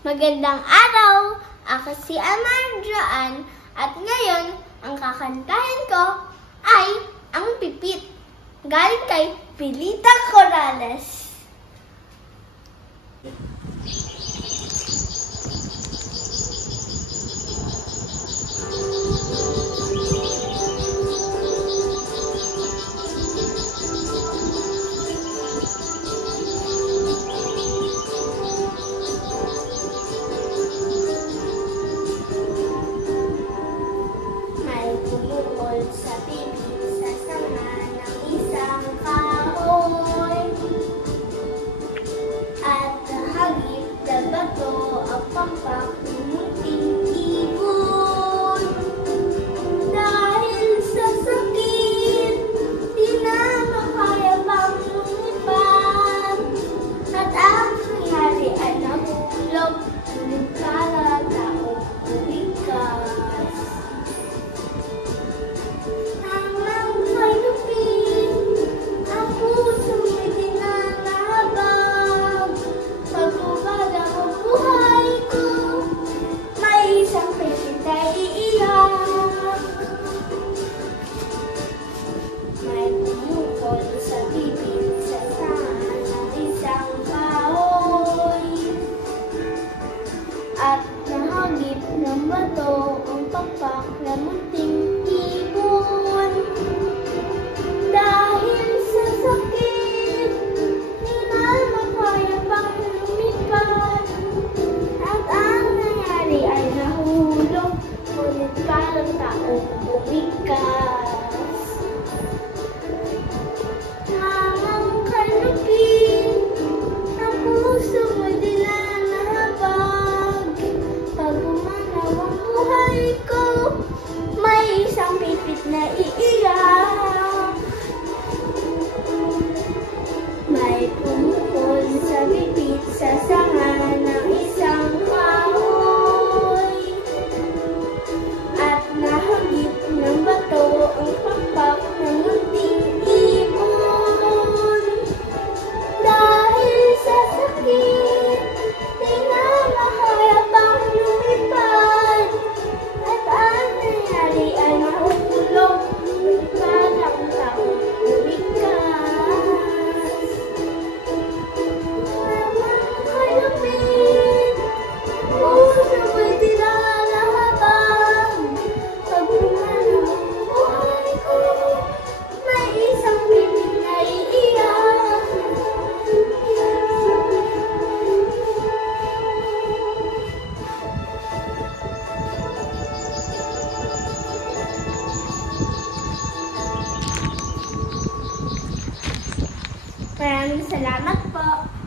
Magandang araw! Ako si Amandra Ann at ngayon ang kakantahin ko ay ang Pipit. Galing kay Pilita Corrales. Sa pipit sa sanga ng isang kahoy at hagip na bato ang pampak ng munting ibon. Dahil sa sakit, di na makaya pang lumipad at ang nangyari ay nahulog, ngunit para taong umikas. At nahagip ng bato ang pakpak na munting ibon. Dahil sa sakit, di na makaya pang lumipad at ang nangyari ay nahulog, ngunit parang taong bumikas. Namang kalupin ng puso mo din na ko, may isang pipit na iiyak. May pumukol sa pipit sa sanga ng isang kahoy at nahagip ng bato ang pakpak ng munting ibon. Dahil sa sakit, di na makaya pang lumipad at ang nangyari ay mahulog, parang taong umikas. Namang kalupit, puso mo'y dinalahabag. Pag bumanaw ang buhay ko, may isang pipit na iiyak. Maraming salamat po.